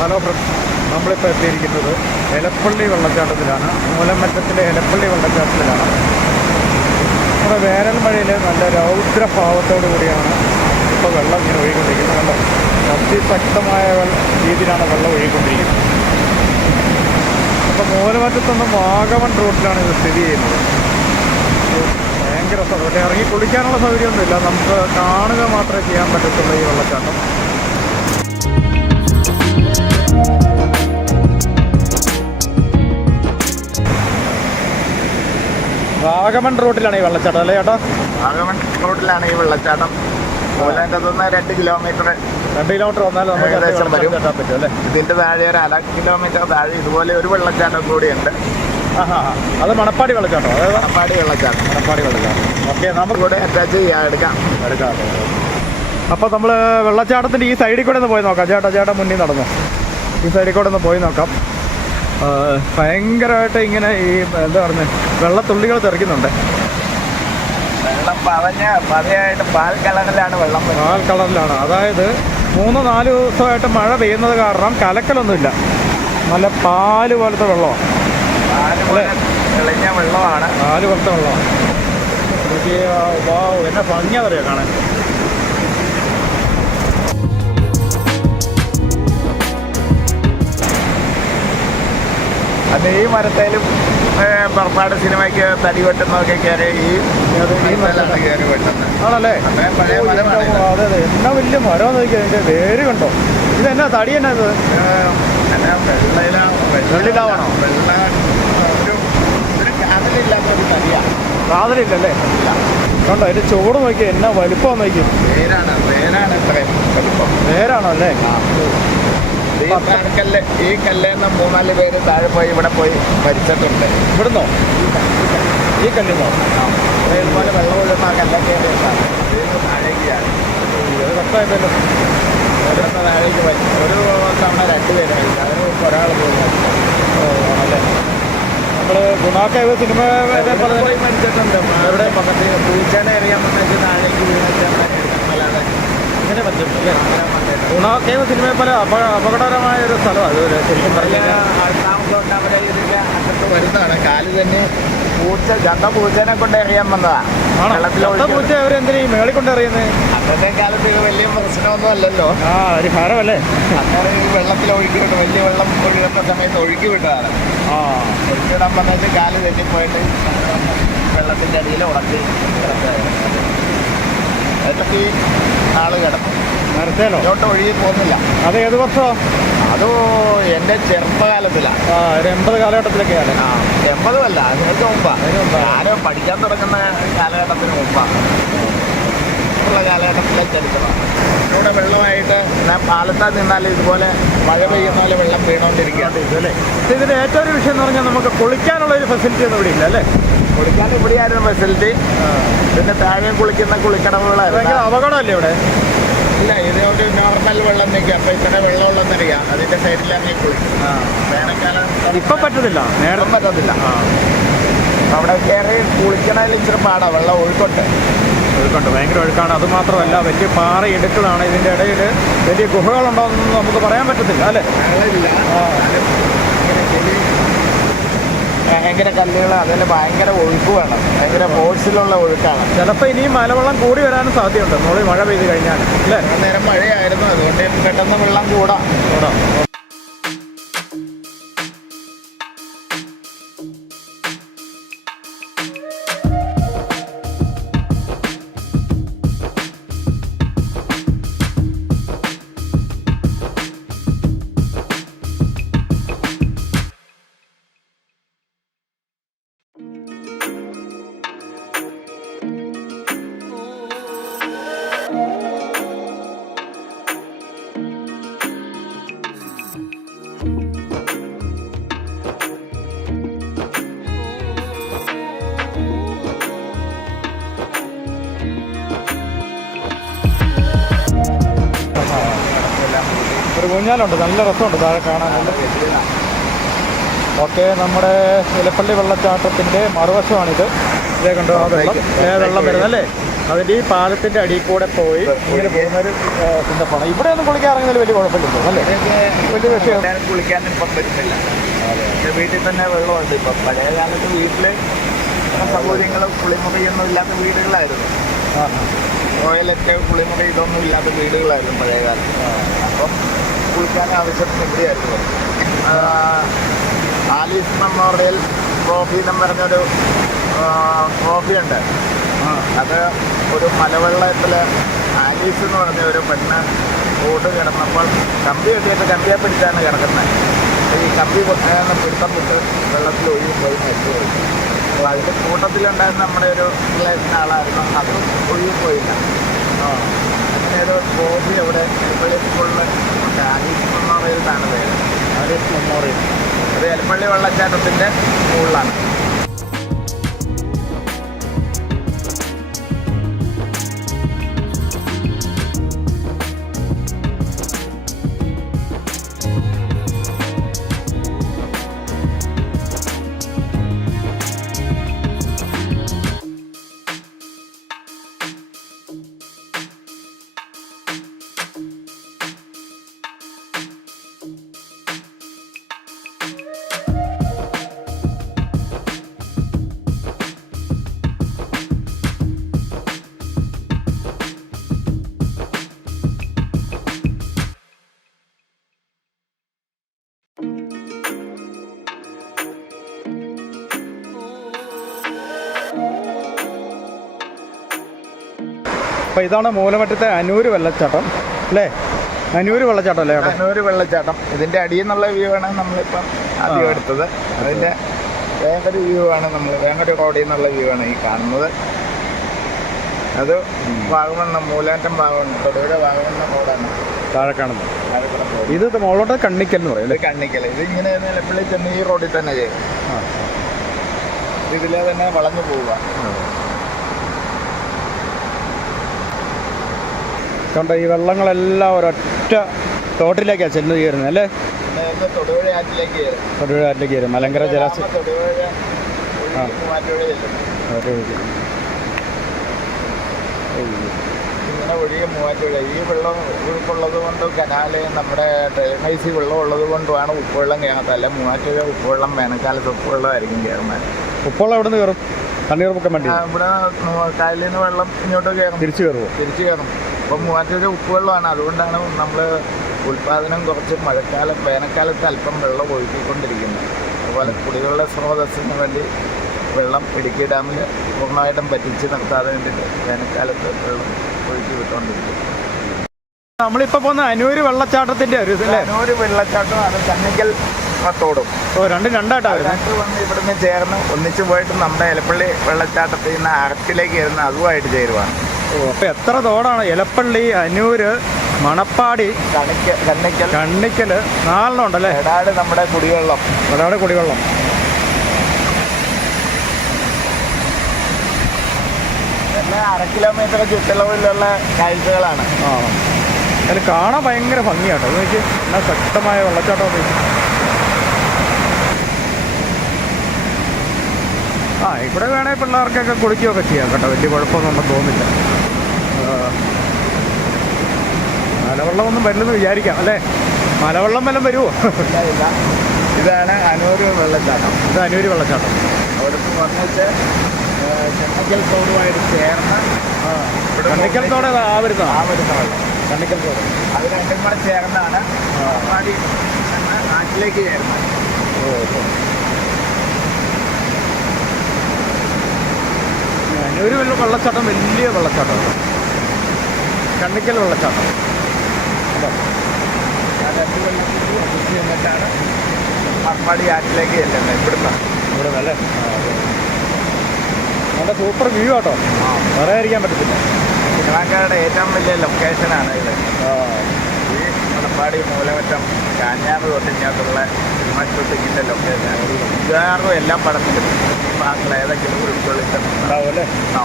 Hello friends, നമ്മളിപ്പോൾ എത്തിയിരിക്കുന്നത് എലപ്പള്ളി വെള്ളച്ചാട്ടത്തിലാണ്. മൂലമറ്റത്തിലെ എലപ്പള്ളി വെള്ളച്ചാട്ടത്തിലാണ്. നമ്മുടെ വേനൽ മഴയിൽ നല്ല രൗദ്രഭാവത്തോടു കൂടിയാണ് ഇപ്പോൾ വെള്ളം ഇങ്ങനെ ഒഴുകിക്കൊണ്ടിരിക്കുന്നത്. കണ്ടോ, അതിശക്തമായ രീതിയിലാണ് വെള്ളം ഒഴുകിക്കൊണ്ടിരിക്കുന്നത്. അപ്പോൾ മൂലമറ്റത്തുനിന്ന് വാഗമൺ റൂട്ടിലാണ് ഇത് സ്ഥിതി ചെയ്യുന്നത്. ഭയങ്കര ഇവിടെ ഇറങ്ങി കുളിക്കാനുള്ള സൗകര്യമൊന്നുമില്ല, നമുക്ക് കാണുക മാത്രമേ ചെയ്യാൻ പറ്റത്തുള്ളൂ ഈ വെള്ളച്ചാട്ടം. വാഗമൺ റൂട്ടിലാണ് ഈ വെള്ളച്ചാട്ടം അല്ലേ ചേട്ടാ? വാഗമൺ റൂട്ടിലാണ് ഈ വെള്ളച്ചാട്ടം. മൂലമറ്റത്തുനിന്ന് 2 കിലോമീറ്റർ വന്നാൽ നമുക്ക് ഏകദേശം വരും. പറ്റും അല്ലേ? ഇതിന്റെ താഴെ ഒരു 1/2 കിലോമീറ്റർ താഴെ ഇതുപോലെ ഒരു വെള്ളച്ചാട്ടം കൂടിയുണ്ട്. അത് മണപ്പാടി വെള്ളച്ചാട്ടം. അതായത് മണപ്പാടി വെള്ളച്ചാട്ടം. ഓക്കെ, നമുക്ക് ഇവിടെ അറ്റാച്ച് ചെയ്യാം, എടുക്കാം. അപ്പോൾ നമ്മൾ വെള്ളച്ചാട്ടത്തിൻ്റെ ഈ സൈഡിൽ കൂടെ ഒന്ന് പോയി നോക്കാം. ചേട്ടാ മുന്നിൽ നടന്നു. ഈ സൈഡിൽ കൂടെ ഒന്ന് പോയി നോക്കാം. ഭയങ്കരമായിട്ട് ഇങ്ങനെ ഈ എന്താ പറയുന്നത്, വെള്ളത്തുള്ളികൾ തെറിക്കുന്നുണ്ട്. വെള്ളം പതയായിട്ട് പാൽ കളറിലാണ് വെള്ളം. പാൽ കളറിലാണ്. അതായത് 3-4 ദിവസമായിട്ട് മഴ പെയ്യുന്നത് കാരണം കലക്കലൊന്നുമില്ല, നല്ല പാല് പോലത്തെ വെള്ളമാണ്. തെളിഞ്ഞ വെള്ളമാണ്. പാല് പോലത്തെ വെള്ളമാണ്. എനിക്ക് എന്നെ ഭംഗിയാ പറയാ കാണാൻ. അത് ഈ മരത്തേലും പുറപ്പാട് സിനിമയ്ക്ക് തടി വെട്ടുന്നതൊക്കെ കയറി ഈ കയറി വെട്ടുന്നത് ആണല്ലേ? പഴയ മരമാണ്. അതെ എന്നാ വലിയ മരം നോക്കിയാൽ അതിൻ്റെ വേര് കണ്ടോ. ഇതെന്നാ തടി എന്നാ ഇത്? വെള്ളിലാവണോ? ഒരു കാതലില്ലാത്തൊരു തടിയാണ്. കാതലില്ലല്ലേ? കണ്ടോ അതിൻ്റെ ചുവട് നോക്കിയാൽ എന്നാ വലുപ്പം നോക്കിയാൽ. വേരാണ് ഇത്രയും വലുപ്പം. വേരാണോ അല്ലേ? ഈ കല്ലേന്ന് 3-4 പേര് താഴെ പോയി ഇവിടെ പോയി മരിച്ചിട്ടുണ്ട്. ഇവിടുന്നോ? ഈ കല്ലിന്നോ? ഇതുപോലെ വെള്ളം ഒഴുകുന്ന കല്ലൊക്കെ താഴേക്കാണ്. അത് കഷ്ടമായിട്ടല്ലോ. താഴേക്ക് പോയി ഒരു തവണ 2 പേര് മരിച്ചു. അതിന് മുമ്പ് ഒരാൾ പോയി ആണല്ലേ? നമ്മൾ ഗുണാക്കേവ് സിനിമ മരിച്ചിട്ടുണ്ട്. എവിടെ പക്കത്ത് പൂച്ചാനെ അറിയാൻ പറ്റുന്ന താഴേക്ക് വീഴാതെ ഇങ്ങനെ പറ്റുന്നുണ്ട് അല്ലേ? ഗുണാക്കേവ് സിനിമയെ പോലെ അപകടകരമായ ഒരു സ്ഥലമാണ് അത്. ശരിക്കും പറഞ്ഞാൽ വരുന്നതാണ്. കാല് തന്നെ പൂച്ചനെ കൊണ്ട് എറിയാൻ വന്നതാണ്. പൂച്ച അവരെന്തിനാ ഈ മേളിൽ കൊണ്ട് എറിയുന്നത്? അന്നത്തെ കാലത്ത് ഇത് വലിയ പ്രശ്നമൊന്നും അല്ലല്ലോ. ഒരു ഭാരമല്ലേ? അങ്ങനെ ഈ വെള്ളത്തിൽ ഒഴുക്കി വിട്ടു. വലിയ വെള്ളം ഒഴുകുന്ന സമയത്ത് ഒഴുക്കി വിട്ടതാണ്. ഒഴുക്കിടാൻ വന്നിട്ട് കാല് തെറ്റിപ്പോയിട്ട് വെള്ളത്തിൻ്റെ അടിയിൽ ഉടക്കി അതിലൊക്കെ ഈ ആള് കിടന്നു. നേരത്തേലോ? ഇങ്ങോട്ട് ഒഴുകി പോകുന്നില്ല. അത് ഏത് വർഷമോ? അത് എൻ്റെ ചെറുപ്പകാലത്തിലാണ്. ഒരു 80 കാലഘട്ടത്തിലൊക്കെയാണ്. 80 അല്ല, അതിനൊക്കെ മുമ്പാണ്. ഞാനും പഠിക്കാൻ തുടങ്ങുന്ന കാലഘട്ടത്തിന് മുമ്പാണ്. ഉള്ള കാലഘട്ടത്തിലെ ചരിത്രമാണ്. ഇവിടെ വെള്ളമായിട്ട് പാലത്താൽ നിന്നാൽ ഇതുപോലെ മഴ പെയ്യുന്ന പോലെ വെള്ളം വീണുകൊണ്ടിരിക്കുകയാണ്. ഇതല്ലേ ഇതിൻ്റെ ഏറ്റവും ഒരു വിഷയം എന്ന് പറഞ്ഞാൽ നമുക്ക് കുളിക്കാനുള്ള ഒരു ഫെസിലിറ്റി ഒന്നും ഇവിടെ ഇല്ല അല്ലേ? കുളിക്കാൻ ഇവിടെയായിരുന്നു ഫെസിലിറ്റി. പിന്നെ താഴെ കുളിക്കുന്ന കുളിക്കടവുകളായിരുന്നു. ഭയങ്കര അപകടമല്ലേ ഇവിടെ? ഇല്ല, ഇതുകൊണ്ട് നോർമൽ വെള്ളം നിൽക്കുക. അപ്പം ഇത്ര വെള്ളമുള്ളെന്ന് അറിയാം. അതിൻ്റെ സൈഡിലാണ് കുളിക്കും. വേനൽക്കാലം ഇപ്പം പറ്റത്തില്ല, നേരം പറ്റത്തില്ല. അവിടെ കയറി കുളിക്കണതിൽ ഇച്ചിരി പാടാണ്. വെള്ളം ഒഴുക്കുണ്ട് ഭയങ്കര ഒഴുക്കാണ്. അതുമാത്രമല്ല വലിയ പാറ ഇടുക്കളാണ്. ഇതിൻ്റെ ഇടയിൽ വലിയ ഗുഹകളുണ്ടോയെന്നൊന്നും നമുക്ക് പറയാൻ പറ്റത്തില്ല അല്ലേ? ഭയങ്കര കല്ലുകൾ, അതിൽ ഭയങ്കര ഒഴുക്ക് വേണം. ഭയങ്കര ഫോഴ്സിലുള്ള ഒഴുക്കാണ്. ചിലപ്പോൾ ഇനിയും മലവെള്ളം കൂടി വരാനും സാധ്യതയുണ്ട് മുകളിൽ മഴ പെയ്ത് കഴിഞ്ഞാൽ അല്ലേ? നേരം മഴയായിരുന്നു, അതുകൊണ്ട് പെട്ടെന്ന് വെള്ളം കൂടാം. ഒരു ഊഞ്ഞാലുണ്ട്, നല്ല രസമുണ്ട് താഴെ കാണാൻ. ഓക്കെ, നമ്മുടെ എലപ്പള്ളി വെള്ളച്ചാട്ടത്തിൻ്റെ മറുവശമാണിത്. ഇതേ കണ്ടോ ആ വെള്ളം വരുന്നല്ലേ? അതിൻ്റെ ഈ പാലത്തിൻ്റെ അടിയിൽ കൂടെ പോയി ഇങ്ങനെ പോകുന്നൊരു സിന്തപ്പാണ്. ഇവിടെ ഒന്നും കുളിക്കാറെങ്കിലും വലിയ കുഴപ്പമില്ലല്ലോ അല്ലേ? വലിയ വിഷയം കുളിക്കാനും ഇപ്പം പറ്റുന്നില്ല. എൻ്റെ വീട്ടിൽ തന്നെ വെള്ളമുണ്ട്. ഇപ്പം പഴയ കാലത്ത് വീട്ടിൽ സൗകര്യങ്ങളും കുളിമുറിയൊന്നും ഇല്ലാത്ത വീടുകളായിരുന്നു. ടോയ്ലറ്റ് കുളിമുറി ഇതൊന്നും ഇല്ലാത്ത വീടുകളായിരുന്നു പഴയ കാലത്ത്. അപ്പം കുളിക്കാൻ ആവശ്യത്തിന് ഇവിടെയായിരുന്നു. ആലീസ് മെമ്മോറിയൽ ട്രോഫി എന്ന് പറഞ്ഞൊരു ട്രോഫിയുണ്ട്. അത് ഒരു മലവെള്ളത്തിൽ ആലീസ് എന്ന് പറഞ്ഞ ഒരു പെണ്ണ് ഓട്ട് കിടന്നപ്പോൾ കമ്പി കെട്ടിയിട്ട് കമ്പിയെ പിടിച്ചാണ് കിടക്കുന്നത്. ഈ കമ്പി പിടുത്തം വിട്ട് വെള്ളത്തിൽ ഒഴുകി പോയി മരിച്ചു പോയി. അപ്പോൾ അതിൻ്റെ കൂട്ടത്തിലുണ്ടായിരുന്ന നമ്മുടെ ഒരു റിലേഷൻ ആളായിരുന്നു. അത് ഒഴുകിപ്പോയില്ല. അങ്ങനെ ഒരു ട്രോഫി അവിടെ എലപ്പള്ളി സ്കൂളിൽ ഉണ്ട്. ആലീസ് മെമ്മോറിയൽ എന്നാണ് പേര്. ആലീസ് മെമ്മോറിയൽ അത് എലപ്പള്ളി വെള്ളച്ചാട്ടത്തിൻ്റെ സ്കൂളിലാണ്. അപ്പോൾ ഇതാണ് മൂലമറ്റത്തെ അനൂര് വെള്ളച്ചാട്ടം അല്ലേ? അനൂര് വെള്ളച്ചാട്ടം അല്ലേ? അനൂര് വെള്ളച്ചാട്ടം. ഇതിൻ്റെ അടിയിൽ നിന്നുള്ള വ്യൂ ആണ് നമ്മളിപ്പം ആദ്യം എടുത്തത്. അതിൻ്റെ വേങ്ങൊരു വ്യൂ ആണ് നമ്മൾ വേങ്ങൊരു റോഡിൽ നിന്നുള്ള വ്യൂ ആണ് ഈ കാണുന്നത്. അത് വാഗമണ്ണം മൂലാറ്റം ഭാഗമുണ്ട്. തൊടുപുഴ വാഗമണ്ണം റോഡാണ് താഴെ കാണുന്നത്. ഇത് മുകളോട്ട് കണ്ണിക്കൽ എന്ന് പറയും. ഇത് കണ്ണിക്കൽ. ഇത് ഇങ്ങനെ നിലപ്പള്ളി ചെന്ന് ഈ റോഡിൽ തന്നെ ചെയ്യും. ഇതിലെ തന്നെ വളഞ്ഞു പോവുക. കണ്ട ഈ വെള്ളങ്ങളെല്ലാം ഒരൊറ്റ തോട്ടിലേക്കാണ് ചെന്ന് കയറുന്നത് അല്ലേ? തൊടുപുഴ ആറ്റിലേക്ക് കയറും. തൊടുപുഴ ആറ്റിലേക്ക് കയറും. മലങ്കര ജലാശയം ഇങ്ങനെ ഒഴുകി മൂവാറ്റുപുഴ. ഈ വെള്ളം ഒഴുക്കുള്ളത് കൊണ്ട് കനാല് നമ്മുടെ ഡ്രെയിനേജ് വെള്ളം ഉള്ളത് കൊണ്ടുമാണ് ഉപ്പുവെള്ളം കയറാത്തത്. അല്ല മൂവാറ്റുപുഴ ഉപ്പുവെള്ളം വേനൽക്കാലത്ത് ഉപ്പുവെള്ളമായിരിക്കും കയറുന്നത്. ഉപ്പുവെള്ളം എവിടെ നിന്ന് കയറും? തണ്ണീർമുക്കം വേണ്ടി ഇവിടെ കായലിൽ നിന്ന് വെള്ളം ഇങ്ങോട്ട് കയറും. തിരിച്ചു കയറുമോ? തിരിച്ചു കയറും. അപ്പം മൂവാറ്റുപുഴ ഉപ്പുവെള്ളമാണ്. അതുകൊണ്ടാണ് നമ്മൾ ഉൽപ്പാദനം കുറച്ച് വേനൽക്കാലത്ത് അല്പം വെള്ളം ഒഴുക്കിക്കൊണ്ടിരിക്കുന്നത്. അതുപോലെ കുടിവെള്ള സ്രോതസ്സിന് വേണ്ടി വെള്ളം ഇടുക്കി ഡാമിൽ പൂർണ്ണമായിട്ടും പറ്റിച്ച് നിർത്താതെ വേണ്ടിയിട്ട് വേനൽക്കാലത്ത് വെള്ളം ഒഴുക്കി വിട്ടുകൊണ്ടിരിക്കും. നമ്മളിപ്പോൾ പോകുന്ന അനൂര് വെള്ളച്ചാട്ടത്തിൻ്റെ ഒരു ഇതല്ലേ? അനൂര് വെള്ളച്ചാട്ടം അത് കണ്ണിക്കൽ തോടും. രണ്ടും രണ്ടായിട്ടാണ് വന്ന് ഇവിടുന്ന് ചേർന്ന് ഒന്നിച്ച് പോയിട്ട് നമ്മുടെ എലപ്പള്ളി വെള്ളച്ചാട്ടത്തിൽ നിന്ന് അറക്കിലേക്ക് കയറുന്ന അതുമായിട്ട് ചേരുവാണ്. അപ്പോൾ എത്ര തോടാണ്? എലപ്പള്ളി, അനൂര്, മണപ്പാടി, കണ്ണിക്കൽ 4 ഉണ്ടല്ലേ? എടാട് നമ്മുടെ കുടിവെള്ളം. എടാട് കുടിവെള്ളം. പിന്നെ 1/2 കിലോമീറ്റർ ചുറ്റളവിലുള്ള കാഴ്ചകളാണ്. അതിൽ കാണാൻ ഭയങ്കര ഭംഗിയാട്ടോ. അത് നോക്കി എന്നാൽ ശക്തമായ വെള്ളച്ചാട്ടം. ഇവിടെ വേണേൽ പിള്ളേർക്കൊക്കെ കുളിക്കുകയൊക്കെ ചെയ്യാം കേട്ടോ. വലിയ കുഴപ്പമൊന്നും തോന്നില്ല. മലവെള്ളമൊന്നും വരില്ലെന്ന് വിചാരിക്കാം അല്ലേ? മലവെള്ളം വല്ലതും വരുമോ? ഇതാണ് അനൂര് വെള്ളച്ചാട്ടം. ഇത് അനൂര് വെള്ളച്ചാട്ടം. അവിടുന്ന് വന്നിട്ട് കണ്ണിക്കൽ തോടുമായിട്ട് ചേർന്ന് കണ്ണിക്കൽ തോട് ആ വരുന്ന വെള്ളം കണ്ണിക്കൽ തോട് അത് രണ്ടും കൂടെ ചേർന്നാണ് പാടി നാട്ടിലേക്ക് ചേർന്നത്. അനൂര് വെള്ളച്ചാട്ടം വലിയ വെള്ളച്ചാട്ടം. കണ്ണിക്കൽ വെള്ളച്ചാട്ടം. ആ 2 വെള്ളത്തിൽ ഒന്നിച്ച് ചെന്നിട്ടാണ് അപ്പാടി ആറ്റിലേക്ക് ചെല്ലുന്നത്. ഇവിടെ അല്ലേ? നല്ല സൂപ്പർ വ്യൂ ആട്ടോ. പറയാതിരിക്കാൻ പറ്റത്തില്ല. തിരുവാങ്കരയുടെ ഏറ്റവും വലിയ ലൊക്കേഷനാണ് ഇത്. ഈ മണപ്പാടി മൂലമറ്റം കാഞ്ഞാറ് തൊട്ടിങ്ങോട്ടുള്ള സിനിമാഷൂട്ടിങ്ങിൻ്റെ ലൊക്കേഷനാണ്. മിക്കവാറും എല്ലാ പടത്തിലും ഭാഗങ്ങൾ ഏതെങ്കിലും ഉൾക്കൊള്ളിച്ചിട്ടുണ്ടാവും അല്ലേ? ആ